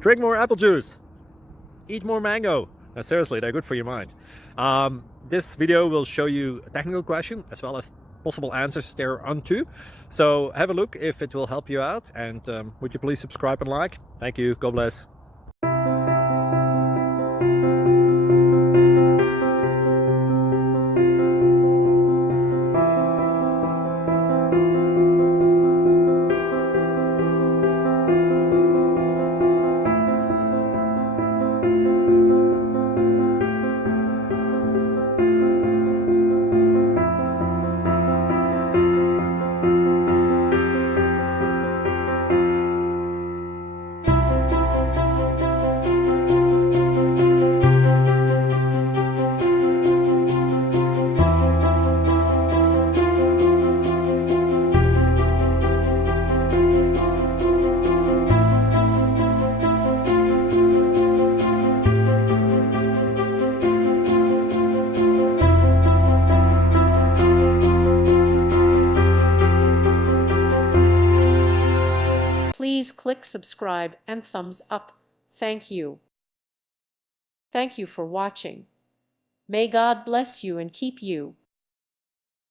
Drink more apple juice. Eat more mango. No, seriously, they're good for your mind. This video will show you a technical question as well as possible answers thereunto. So have a look if it will help you out, and would you please subscribe and like? Thank you. God bless. Please click subscribe and thumbs up. Thank you. Thank you for watching. May God bless you and keep you.